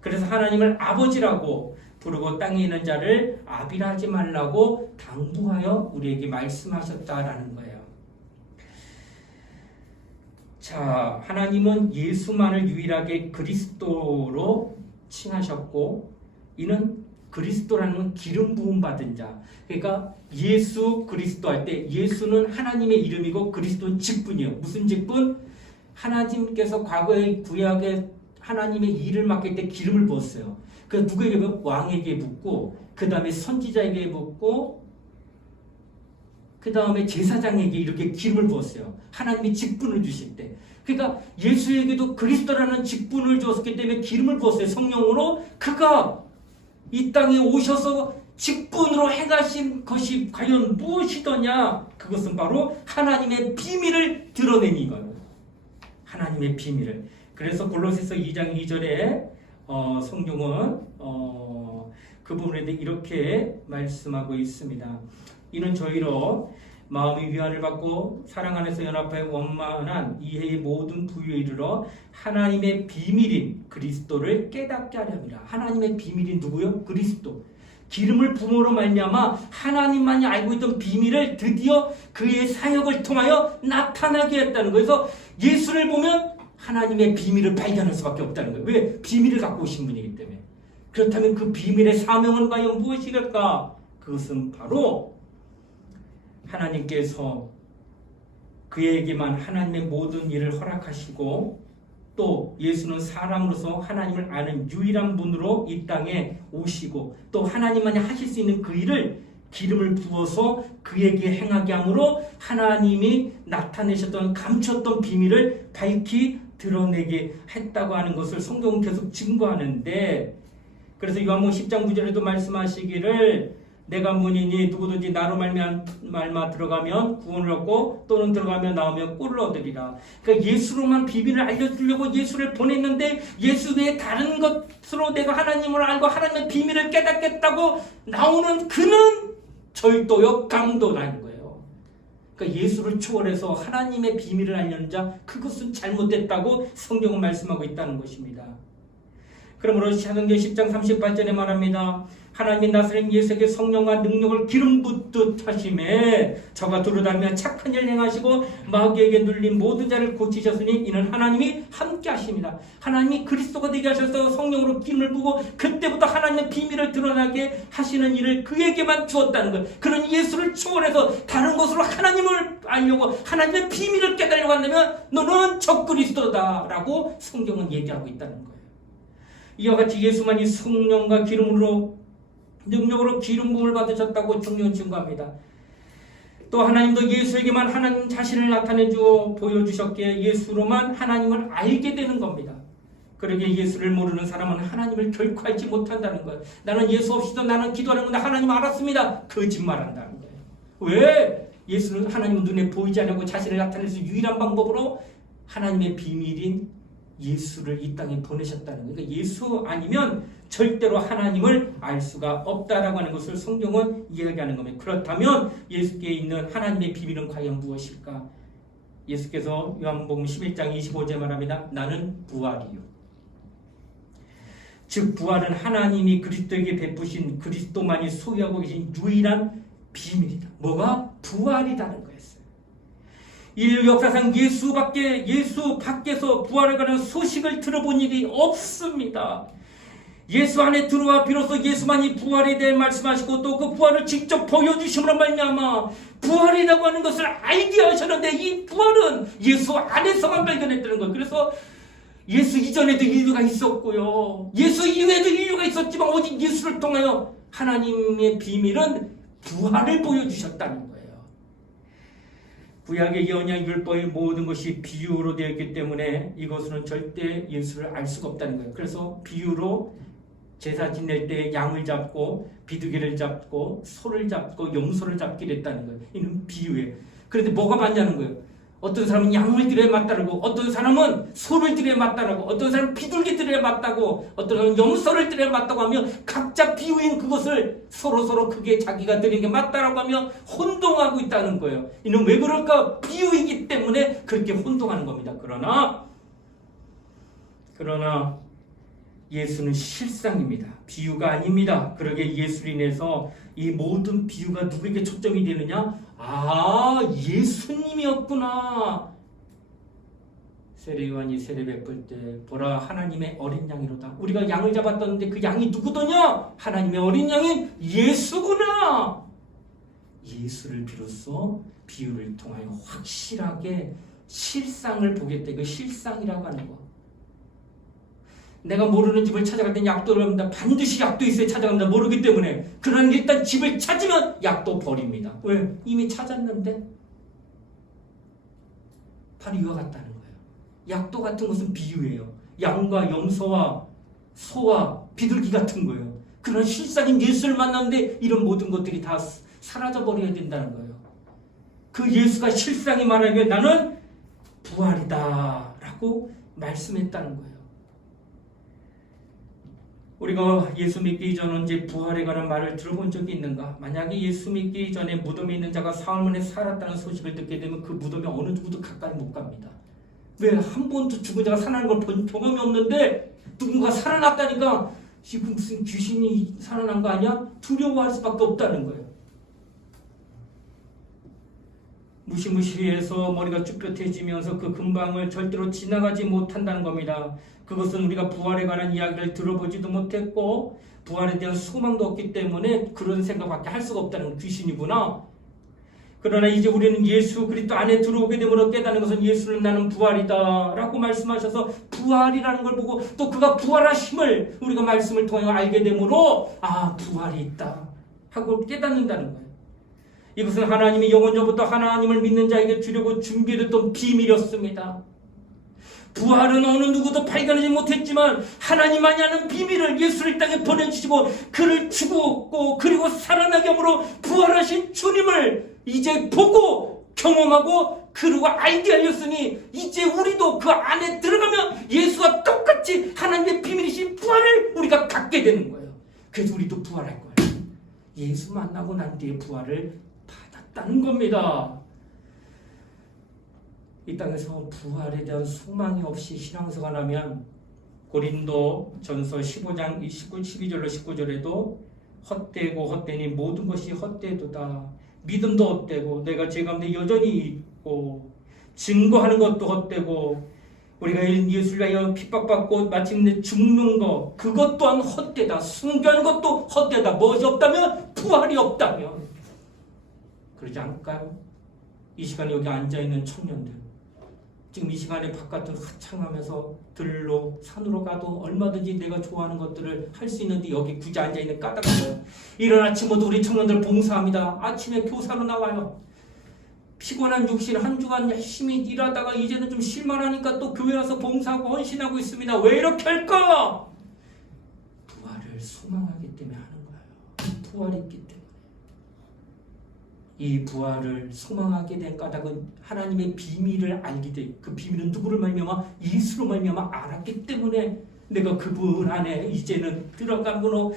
그래서 하나님을 아버지라고 부르고 땅에 있는 자를 아비라 하지 말라고 당부하여 우리에게 말씀하셨다라는 거예요. 자, 하나님은 예수만을 유일하게 그리스도로 칭하셨고, 이는 그리스도라는 건 기름 부음 받은 자. 그러니까 예수 그리스도 할 때 예수는 하나님의 이름이고 그리스도는 직분이에요. 무슨 직분? 하나님께서 과거의 구약에 하나님의 일을 맡길 때 기름을 부었어요. 그래서 누구에게 붓고? 왕에게 붓고, 그 다음에 선지자에게 붓고, 그 다음에 제사장에게 이렇게 기름을 부었어요. 하나님이 직분을 주실 때. 그러니까 예수에게도 그리스도라는 직분을 주었기 때문에 기름을 부었어요. 성령으로. 그가 이 땅에 오셔서 직분으로 행하신 것이 과연 무엇이더냐? 그것은 바로 하나님의 비밀을 드러낸 이거예요. 하나님의 비밀을. 그래서 골로새서 2장 2절에 성경은 그 부분에 대해 이렇게 말씀하고 있습니다. 이는 저희로 마음의 위안을 받고 사랑 안에서 연합하여 원만한 이해의 모든 부유에 이르러 하나님의 비밀인 그리스도를 깨닫게 하려 합니다. 하나님의 비밀인 누구요? 그리스도. 기름을 부음으로 말미암아 하나님만이 알고 있던 비밀을 드디어 그의 사역을 통하여 나타나게 했다는 거예요. 그래서 예수를 보면 하나님의 비밀을 발견할 수밖에 없다는 거예요. 왜? 비밀을 갖고 오신 분이기 때문에. 그렇다면 그 비밀의 사명은 과연 무엇일까? 그것은 바로 하나님께서 그에게만 하나님의 모든 일을 허락하시고, 또 예수는 사람으로서 하나님을 아는 유일한 분으로 이 땅에 오시고, 또 하나님만이 하실 수 있는 그 일을 기름을 부어서 그에게 행하게 함으로 하나님이 나타내셨던 감췄던 비밀을 밝히 드러내게 했다고 하는 것을 성경은 계속 증거하는데, 그래서 요한복음 10장 9절에도 말씀하시기를 내가 문이니 누구든지 나로 말마 들어가면 구원을 얻고 또는 들어가면 나오면 꿀을 얻으리라. 그러니까 예수로만 비밀을 알려주려고 예수를 보냈는데 예수 외에 다른 것으로 내가 하나님을 알고 하나님의 비밀을 깨닫겠다고 나오는 그는 절도요 강도라는 거예요. 그러니까 예수를 초월해서 하나님의 비밀을 알려는 자, 그것은 잘못됐다고 성경은 말씀하고 있다는 것입니다. 그러므로 사도행전 10장 38절에 말합니다. 하나님이 나사렛 예수에게 성령과 능력을 기름 붓듯 하심에 저가 두루다니며 착한 일 행하시고 마귀에게 눌린 모든 자를 고치셨으니 이는 하나님이 함께 하십니다. 하나님이 그리스도가 되게 하셔서 성령으로 기름을 부고 그때부터 하나님의 비밀을 드러나게 하시는 일을 그에게만 주었다는 거예요. 그런 예수를 초월해서 다른 것으로 하나님을 알려고 하나님의 비밀을 깨달으려고 한다면 너는 적그리스도다라고 성경은 얘기하고 있다는 거예요. 이와 같이 예수만이 성령과 기름으로 능력으로 기름 부음을 받으셨다고 성경은 증거합니다. 또 하나님도 예수에게만 하나님 자신을 나타내주어 보여주셨기에 예수로만 하나님을 알게 되는 겁니다. 그러기에 예수를 모르는 사람은 하나님을 결코 알지 못한다는 거예요. 나는 예수 없이도 나는 기도하는 건데 하나님 알았습니다. 거짓말한다는 거예요. 왜? 예수는 하나님은 눈에 보이지 않고 자신을 나타낼 수 유일한 방법으로 하나님의 비밀인 예수를 이 땅에 보내셨다는 거예요. 그러니까 예수 아니면 절대로 하나님을 알 수가 없다라고 하는 것을 성경은 이야기하는 겁니다. 그렇다면 예수께 있는 하나님의 비밀은 과연 무엇일까? 예수께서 요한복음 11장 25절에 말합니다. 나는 부활이요. 즉 부활은 하나님이 그리스도에게 베푸신 그리스도만이 소유하고 계신 유일한 비밀이다. 뭐가? 부활이라는 거였어요. 인류 역사상 예수 밖에서 부활에 관한 소식을 들어본 일이 없습니다. 예수 안에 들어와 비로소 예수만이 부활에 대해 말씀하시고 또 그 부활을 직접 보여주심으로 말미암아 부활이라고 하는 것을 알게 하셨는데 이 부활은 예수 안에서만 발견했다는 거예요. 그래서 예수 이전에도 인류가 있었고요. 예수 이후에도 인류가 있었지만 오직 예수를 통하여 하나님의 비밀은 부활을 보여주셨다는 거예요. 구약의 언약 율법의 모든 것이 비유로 되어 있기 때문에 이것은 절대 예수를 알 수가 없다는 거예요. 그래서 비유로 제사 지낼 때 양을 잡고 비둘기를 잡고 소를 잡고 염소를 잡기로 했다는 거예요. 이는 비유예요. 그런데 뭐가 맞냐는 거예요. 어떤 사람은 양을 드려야 맞다고, 어떤 사람은 소를 드려야 맞다고, 어떤 사람은 비둘기 드려야 맞다고, 어떤 사람은 염소를 드려야 맞다고 하며 각자 비유인 그것을 서로 크게 자기가 드리는 게 맞다라고 하며 혼동하고 있다는 거예요. 이는 왜 그럴까? 비유이기 때문에 그렇게 혼동하는 겁니다. 그러나 예수는 실상입니다. 비유가 아닙니다. 그러게 예수로 인해서 이 모든 비유가 누구에게 초점이 되느냐? 예수님이었구나. 세례요한이 세례 베풀 때 보라 하나님의 어린 양이로다. 우리가 양을 잡았던데 그 양이 누구더냐? 하나님의 어린 양인 예수구나. 예수를 비로소 비유를 통하여 확실하게 실상을 보겠다. 이거 실상이라고 하는 거. 내가 모르는 집을 찾아갈 땐 약도를 합니다. 반드시 약도 있어야 찾아갑니다. 모르기 때문에. 그러나 일단 집을 찾으면 약도 버립니다. 왜? 이미 찾았는데. 바로 이와 같다는 거예요. 약도 같은 것은 비유예요. 양과 염소와 소와 비둘기 같은 거예요. 그런 실상인 예수를 만났는데 이런 모든 것들이 다 사라져버려야 된다는 거예요. 그 예수가 실상이 말하기에 나는 부활이다 라고 말씀했다는 거예요. 우리가 예수 믿기 전 언제 부활에 관한 말을 들어본 적이 있는가? 만약에 예수 믿기 전에 무덤에 있는 자가 사흘 만에 살았다는 소식을 듣게 되면 그 무덤에 어느 누구도 가까이 못 갑니다. 왜? 한 번도 죽은 자가 살아난 걸 본 경험이 없는데 누군가 살아났다니까 지금 무슨 귀신이 살아난 거 아니야? 두려워할 수밖에 없다는 거예요. 무시무시해서 머리가 쭈뼛해지면서 그 근방을 절대로 지나가지 못한다는 겁니다. 그것은 우리가 부활에 관한 이야기를 들어보지도 못했고 부활에 대한 소망도 없기 때문에 그런 생각밖에 할 수가 없다는 귀신이구나. 그러나 이제 우리는 예수 그리스도 안에 들어오게 되므로 깨닫는 것은 예수는 나는 부활이다 라고 말씀하셔서 부활이라는 걸 보고 또 그가 부활하심을 우리가 말씀을 통해 알게 되므로 부활이 있다 하고 깨닫는다는 거예요. 이것은 하나님이 영원전부터 하나님을 믿는 자에게 주려고 준비했던 비밀이었습니다. 부활은 어느 누구도 발견하지 못했지만 하나님만이 아는 비밀을 예수를 땅에 보내주시고 그를 죽었고 그리고 살아나게 함으로 부활하신 주님을 이제 보고 경험하고 그리고 알게 하였으니 이제 우리도 그 안에 들어가면 예수와 똑같이 하나님의 비밀이신 부활을 우리가 갖게 되는 거예요. 그래서 우리도 부활할 거예요. 예수 만나고 난 뒤에 부활을 받았다는 겁니다. 이 땅에서 부활에 대한 소망이 없이 신앙생활하면 고린도 전서 15장 12절로 19절에도 헛되고 헛되니 모든 것이 헛되도다. 믿음도 헛되고 내가 제 가운데 여전히 있고 증거하는 것도 헛되고 우리가 예수를 위하여 핍박받고 마침내 죽는 것 그것 또한 헛되다. 순교하는 것도 헛되다. 무엇이 없다면 부활이 없다면 그러지 않을까요? 이 시간에 여기 앉아있는 청년들 지금 이 시간에 바깥을 화창하면서 들로 산으로 가도 얼마든지 내가 좋아하는 것들을 할 수 있는데 여기 굳이 앉아있는 까닭이에요. 이른 아침부터 우리 청년들 봉사합니다. 아침에 교사로 나와요. 피곤한 육신 한 주간 열심히 일하다가 이제는 좀 쉴만하니까 또 교회 와서 봉사하고 헌신하고 있습니다. 왜 이렇게 할까? 부활을 소망하기 때문에 하는 거예요. 부활이 있기 때문에. 이 부활을 소망하게 된 까닭은 하나님의 비밀을 알게 돼. 그 비밀은 누구를 말미암아? 예수로 말미암아 알았기 때문에 내가 그분 안에 이제는 들어가므로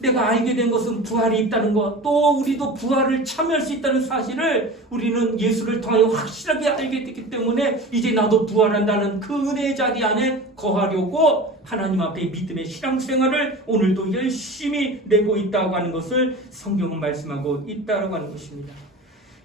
내가 알게 된 것은 부활이 있다는 것, 또 우리도 부활을 참여할 수 있다는 사실을 우리는 예수를 통하여 확실하게 알게 됐기 때문에 이제 나도 부활한다는 그 은혜의 자리 안에 거하려고 하나님 앞에 믿음의 신앙생활을 오늘도 열심히 내고 있다고 하는 것을 성경은 말씀하고 있다고 하는 것입니다.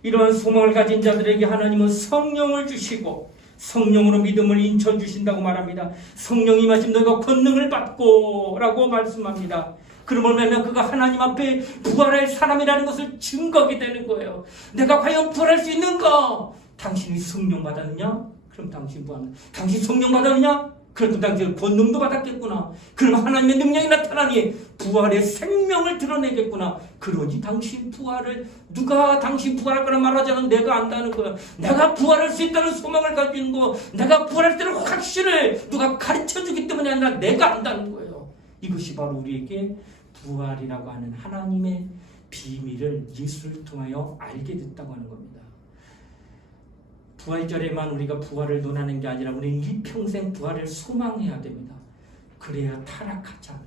이러한 소망을 가진 자들에게 하나님은 성령을 주시고 성령으로 믿음을 인쳐주신다고 말합니다. 성령이 마침 너희가 권능을 받고 라고 말씀합니다. 그러면 그가 하나님 앞에 부활할 사람이라는 것을 증거하게 되는 거예요. 내가 과연 부활할 수 있는가? 당신이 성령 받았느냐? 그럼 당신 부활하는. 당신 성령 받았느냐? 그래도 당신 권능도 받았겠구나. 그럼 하나님의 능력이 나타나니 부활의 생명을 드러내겠구나. 그러니 당신 부활을, 누가 당신 부활할 거라 말하지 않으면 내가 안다는 거야. 내가 부활할 수 있다는 소망을 가지고 있는 거, 내가 부활할 때는 확신을 누가 가르쳐주기 때문에 아니라 내가 안다는 거예요. 이것이 바로 우리에게 부활이라고 하는 하나님의 비밀을 예수를 통하여 알게 됐다고 하는 겁니다. 부활절에만 우리가 부활을 논하는 게 아니라 우리는 일평생 부활을 소망해야 됩니다. 그래야 타락하지 않아요.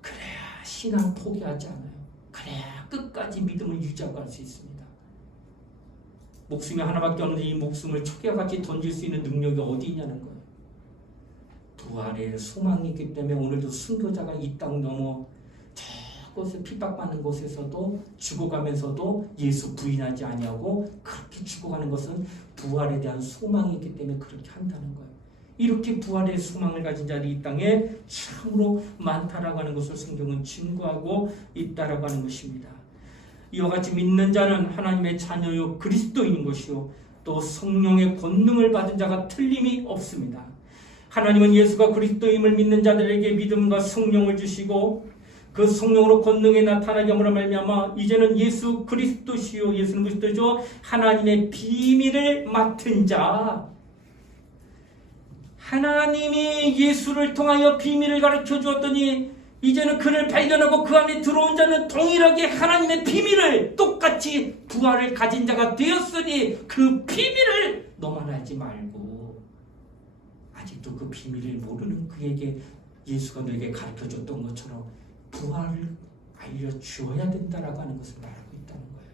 그래야 신앙 포기하지 않아요. 그래야 끝까지 믿음을 유지하고 갈 수 있습니다. 목숨이 하나밖에 없는데 이 목숨을 초기와같이 던질 수 있는 능력이 어디 있냐는 거예요. 부활의 소망이 있기 때문에 오늘도 순교자가 이 땅 넘어 저곳에 핍박받는 곳에서도 죽어가면서도 예수 부인하지 아니하고 그렇게 죽어가는 것은 부활에 대한 소망이 있기 때문에 그렇게 한다는 거예요. 이렇게 부활의 소망을 가진 자들이 이 땅에 참으로 많다라고 하는 것을 성경은 증거하고 있다라고 하는 것입니다. 이와 같이 믿는 자는 하나님의 자녀요 그리스도인인 것이요 또 성령의 권능을 받은 자가 틀림이 없습니다. 하나님은 예수가 그리스도임을 믿는 자들에게 믿음과 성령을 주시고 그 성령으로 권능에 나타나게 함으로 말미암아 이제는 예수 그리스도시요 예수는 그리스도죠 하나님의 비밀을 맡은 자, 하나님이 예수를 통하여 비밀을 가르쳐 주었더니 이제는 그를 발견하고 그 안에 들어온 자는 동일하게 하나님의 비밀을 똑같이 부활을 가진 자가 되었으니 그 비밀을 너만 알지 말고 아직도 그 비밀을 모르는 그에게 예수가 너에게 가르쳐 줬던 것처럼 부활을 알려주어야 된다라고 하는 것을 말하고 있다는 거예요.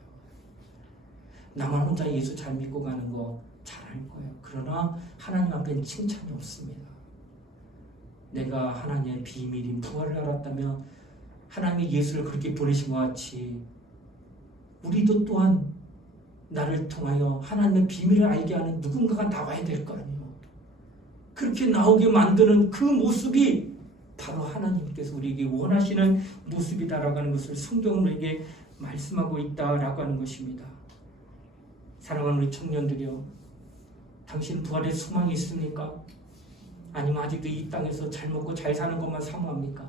나만 혼자 예수 잘 믿고 가는 거 잘할 거예요. 그러나 하나님 앞에는 칭찬이 없습니다. 내가 하나님의 비밀인 부활을 알았다면 하나님이 예수를 그렇게 보내신 것 같이 우리도 또한 나를 통하여 하나님의 비밀을 알게 하는 누군가가 나와야 될 거 아니에요. 그렇게 나오게 만드는 그 모습이 바로 하나님께서 우리에게 원하시는 모습이다라고 하는 것을 성경은 우리에게 말씀하고 있다라고 하는 것입니다. 사랑하는 우리 청년들이요, 당신 부활의 소망이 있습니까? 아니면 아직도 이 땅에서 잘 먹고 잘 사는 것만 사모합니까?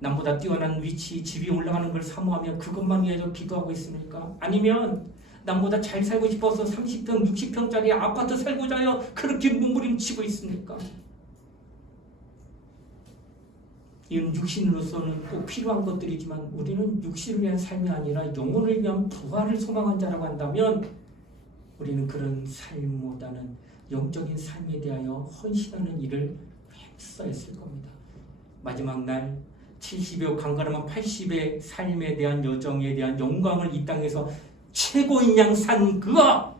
남보다 뛰어난 위치, 집이 올라가는 걸 사모하며 그것만 위해서 기도하고 있습니까? 아니면 남보다 잘 살고 싶어서 30평, 60평짜리 아파트 살고자 하여 그렇게 몸부림치고 있습니까? 이는 육신으로서는 꼭 필요한 것들이지만 우리는 육신을 위한 삶이 아니라 영혼을 위한 부활을 소망한 자라고 한다면 우리는 그런 삶보다는 영적인 삶에 대하여 헌신하는 일을 했어야 했을 겁니다. 마지막 날 70여 강건하면 80의 삶에 대한 여정에 대한 영광을 이 땅에서 최고인 양 산 그가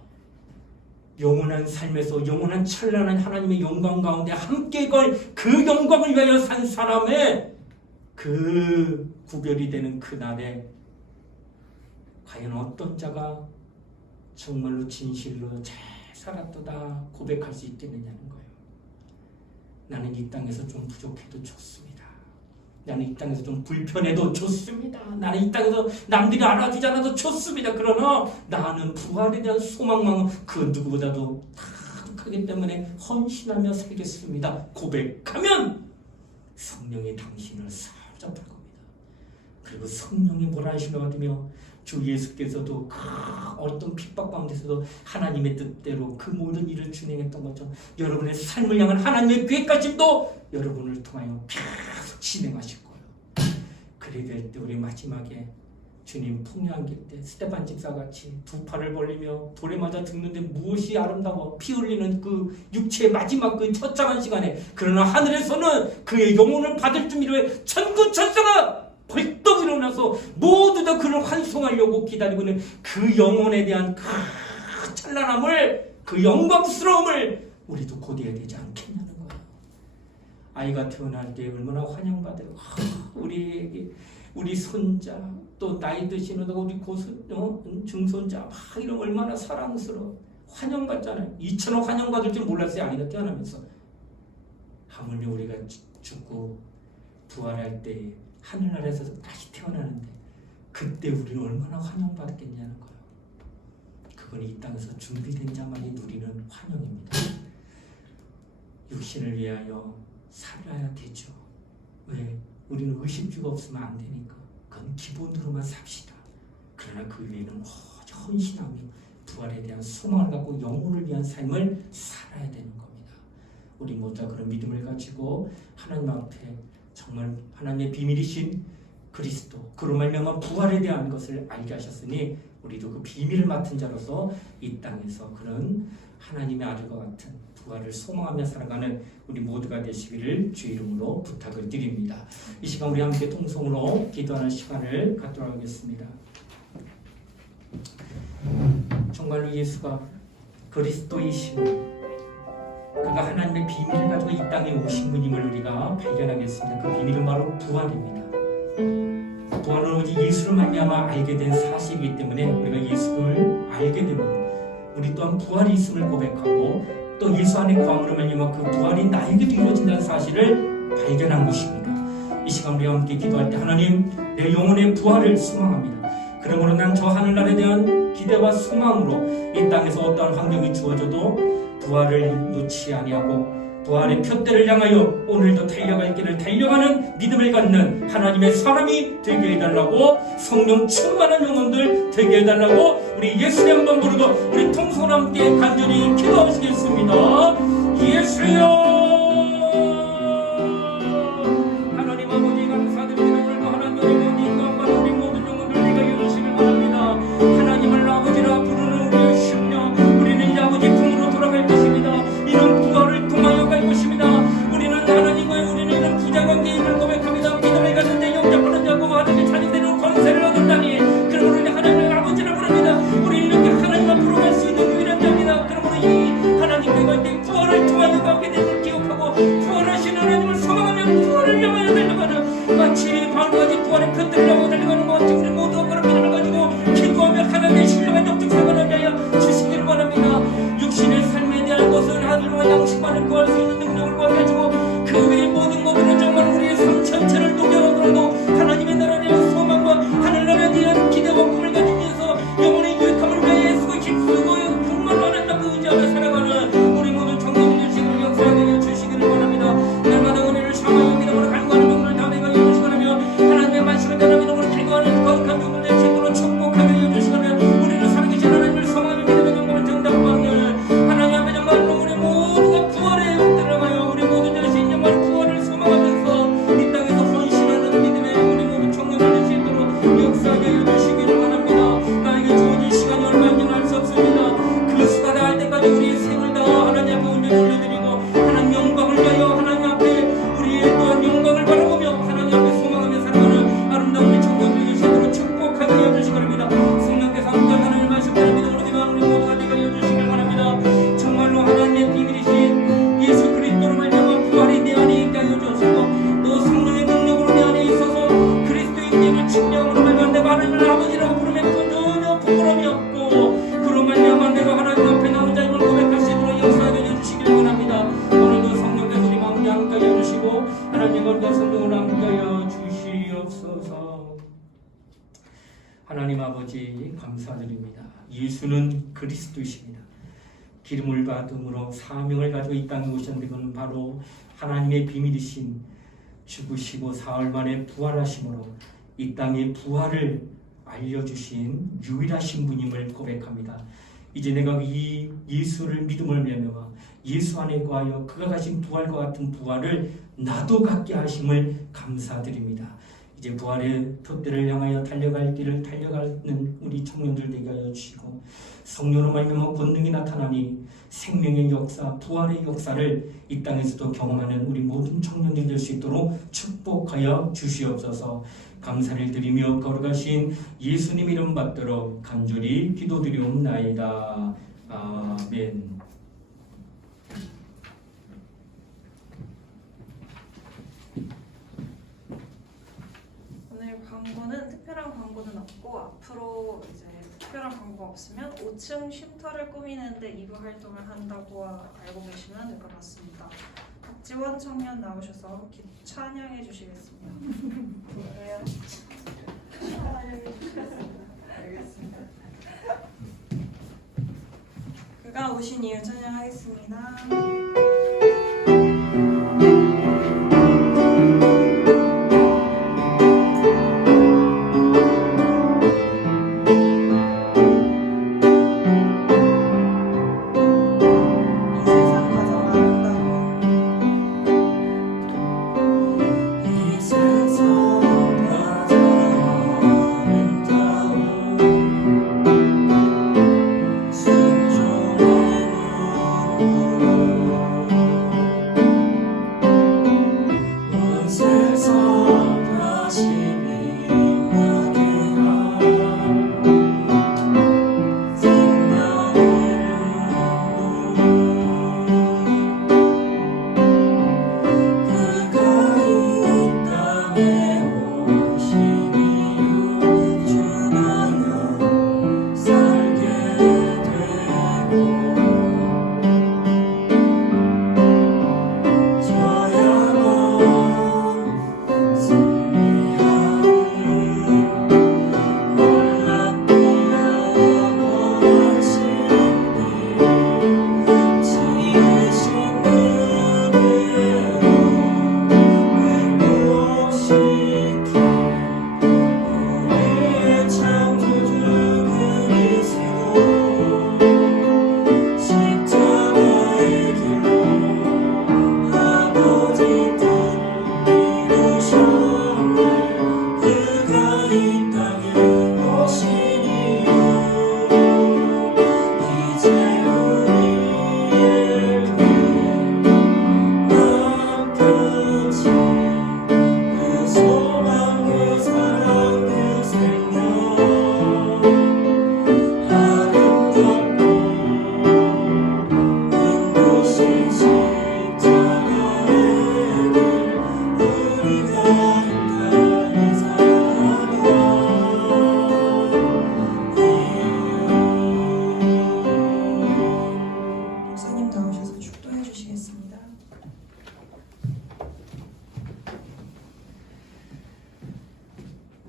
영원한 삶에서 영원한 찬란한 하나님의 영광 가운데 함께 걸 그 영광을 위하여 산 사람의 그 구별이 되는 그날에 과연 어떤 자가 정말로 진실로 잘 살았도다 고백할 수 있겠느냐는 거예요. 나는 이 땅에서 좀 부족해도 좋습니다. 나는 이 땅에서 좀 불편해도 좋습니다. 나는 이 땅에서 남들이 알아주지 않아도 좋습니다. 그러나 나는 부활에 대한 소망만 그 누구보다도 하기 때문에 헌신하며 살겠습니다. 고백하면 성령이 당신을 사로잡을 겁니다. 그리고 성령이 뭐라 하시려 하며 주 예수께서도 그 어떤 핍박 가운데서도 하나님의 뜻대로 그 모든 일을 진행했던 것처럼 여러분의 삶을 향한 하나님의 계획까지도 여러분을 통하여 계속 진행하실 거예요. 그래 될 때 우리 마지막에 주님 풍요한길 때 스테반 집사같이 두 팔을 벌리며 돌에 맞아 죽는데 무엇이 아름다워 피 흘리는 그 육체의 마지막 그 처참한 시간에 그러나 하늘에서는 그의 영혼을 받을 준비를 천군 천사가 벌떡 일어나서 모두 다 그를 환송하려고 기다리고 있는 그 영혼에 대한 그 찬란함을 그 영광스러움을 우리도 고대해야 되지 않겠냐는 거예요. 아이가 태어날 때 얼마나 환영받아요. 우리에게 우리 손자 또 나이 드시는 우리 중손자 막 이런 얼마나 사랑스러워. 환영받잖아요. 2천억 환영받을 줄 몰랐어요. 아기가 태어나면서. 하물며 우리가 죽고 부활할 때 하늘나라에서 다시 태어나는데 그때 우리는 얼마나 환영받겠냐는 거예요. 그건 이 땅에서 준비된 자만이 누리는 환영입니다. 육신을 위하여 살아야 되죠. 왜? 우리는 의식주가 없으면 안 되니까. 그건 기본으로만 삽시다. 그러나 그 위에는 헌신하며 부활에 대한 소망을 갖고 영혼을 위한 삶을 살아야 되는 겁니다. 우리 모두 그런 믿음을 가지고 하나님 앞에 정말 하나님의 비밀이신 그리스도 그로 말미암아 부활에 대한 것을 알게 하셨으니 우리도 그 비밀을 맡은 자로서 이 땅에서 그런 하나님의 아들과 같은 부활을 소망하며 살아가는 우리 모두가 되시기를 주 이름으로 부탁을 드립니다. 이 시간 우리 함께 통성으로 기도하는 시간을 갖도록 하겠습니다. 정말로 예수가 그리스도이심을 그가 하나님의 비밀을 가지고 이 땅에 오신 분임을 우리가 발견하겠습니다. 그 비밀은 바로 부활입니다. 부활은 오직 예수를 말미암아 알게 된 사실이기 때문에 우리가 예수를 알게 됩니다. 우리 또한 부활이 있음을 고백하고 또 예수 안에 거함으로 말미암아 그 부활이 나에게도 이루어진다는 사실을 발견한 것입니다. 이 시간 우리와 함께 기도할 때 하나님 내 영혼의 부활을 소망합니다. 그러므로 난 저 하늘나라에 대한 기대와 소망으로 이 땅에서 어떠한 환경이 주어져도 부활을 놓지 아니하고 부활의 표대를 향하여 오늘도 달려갈 길을 달려가는 믿음을 갖는 하나님의 사람이 되게 해달라고 성령 충만한 영혼들 되게 해달라고 우리 예수의 한번 부르고 우리 통성으로 함께 간절히 기도하시겠습니다. 예수여 하나님 아버지 감사드립니다. 오늘도 하나님 우리 가운데 우리 모든 영혼들 내가 이루시길 바랍니다. 하나님을 아버지라 부르는 우리의 심령 우리는 이제 아버지 품으로 돌아갈 것입니다. 이런 부활을 통하여 갈 것입니다. 우리는 하나님과의 우리는 이런 부자관계임을 고백합니다. 믿음을 갖는데 영접하는 자고 하나님의 자녀들은 권세를 얻는다니 그러므로 우리 하나님을 아버지라 부릅니다. 우리 이렇게 하나님 앞으로 갈 수 있는 유일한 자입니다. 그러므로 이 하나님께 갈 때 부활을 통하여 가게 된 걸 기억하고 부활하신 하나님을 소망하며 부활을 향하여 달려가는 마치 바울같이 부활의 표대를 향하여 달려가는 것 같이 우리 모두가 그런 믿음을 가지고 기도하며 하나님의 신령한 영적 생활을 하여 주시기를 바랍니다. 육신의 삶에 대한 것은 하늘과 양식만을 구할 수 있는 능력을 구하게 해주고 그 외의 모든 것들은 정말 우리의 삶 전체를 녹여놓더라도 하나님의 나라에 대한 소망과 하늘나라에 대한 기대와 꿈을 가지면서 영혼의 유익함을 위해 애쓰고 힘쓰고 정말 하나님 앞에 의지하며 살아가는 우리 모든 청년들 지금 역사하게 주시기를 바랍니다. 날마다 은혜를 sam하여 믿음으로 간구하는 영혼을 다 내가 이루시거라며 하나님의 말씀을 따라 믿음으로 기도하는 거룩한 영혼을 될 수 있도록 축복하게 해주시거라며 우리는 살아계신 하나님을 소망하며 믿음의 영광을 정답받는 하나님 앞에 정말로 우리 모두가 부활에 들어가요. 우리 모든 자신 정말 부활을 소망하면서 이 땅에서 헌신하는 믿음의 우리 모든 청년들 될 수 있도록 역사하게 해주시기를 바랍니다. 나에게 주어진 시간이 얼마인지는 알 수 없습니다. 그 수가 다할 때까지 우리의 생을 다 하나님 앞에 온전히 올려드리고 하나님 영광을 위하여 하나님 앞에 우리의 또한 영광을 바라보며 하나님 앞에 소망하며 살아가는 아름다운 우리 청년들 될 수 있도록 축복하게 해주시기 바랍니다. 성령께서 함께 하나님의 말씀대로 믿음으로 기도하는 우리 모두가 되게 해주시길 바랍니다. 정말로 하나님의 비밀이신 예수 그리스도로 말미암아 부활이 내 안에 있게 하여 주시고 또 성령의 능력으로 내 안에 있어서 그리스도인임을 증명으로 말미암아 내가 하나님을 아버지라고 부르며 전혀 부끄러움이 없고 그로 말미암아 내가 하나님 앞에 나온 자임을 고백할 수 있도록 역사하게 해주시길 원합니다. 오늘도 성령께서 우리 마음에 함께 해주시고 하나님과 성령을 함께 하여 주시옵소서. 하나님 아버지 감사드립니다. 예수는 그리스도이십니다. 기름을 받음으로 사명을 가지고 이 땅에 오셨는데 그는 바로 하나님의 비밀이신 죽으시고 사흘 만에 부활하심으로 이 땅의 부활을 알려주신 유일하신 분임을 고백합니다. 이제 내가 이 예수를 믿음을 매며 예수 안에 거하여 그가 가신 부활과 같은 부활을 나도 갖게 하심을 감사드립니다. 이제 부활의 표대를 향하여 달려갈 길을 달려가는 우리 청년들 되게 하여 주시고 성령으로 말미암아 권능이 나타나니 생명의 역사, 부활의 역사를 이 땅에서도 경험하는 우리 모든 청년들 될 수 있도록 축복하여 주시옵소서. 감사를 드리며 거룩하신 예수님 이름 받들어 간절히 기도드리옵나이다. 아멘. 오늘 광고는 특별한 광고는 없고 앞으로 이제 특별한 광고 없으면 5층 쉼터를 꾸미는데 이부 활동을 한다고 알고 계시면 될 것 같습니다. 박지원 청년 나오셔서 찬양해 주시겠습니다. 왜요? 알겠습니다. 그가 오신 이유 찬양하겠습니다.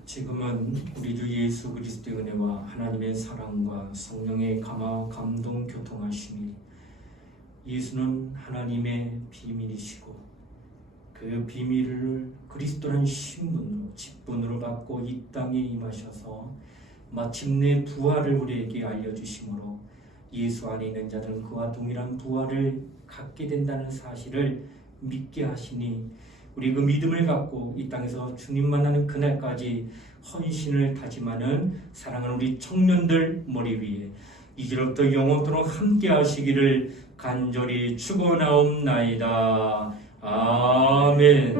지금은 우리 주 예수 그리스도의 은혜와 하나님의 사랑과 성령의 감동 교통하심이 예수는 하나님의 비밀이시고 그 비밀을 그리스도라는 신분으로 직분으로 갖고 이 땅에 임하셔서 마침내 부활을 우리에게 알려주심으로 예수 안에 있는 자들은 그와 동일한 부활을 갖게 된다는 사실을 믿게 하시니 우리 그 믿음을 갖고 이 땅에서 주님 만나는 그날까지 헌신을 다짐하는 사랑하는 우리 청년들 머리 위에 이제로부터 영원토록 함께 하시기를 간절히 축원하옵나이다. 아멘.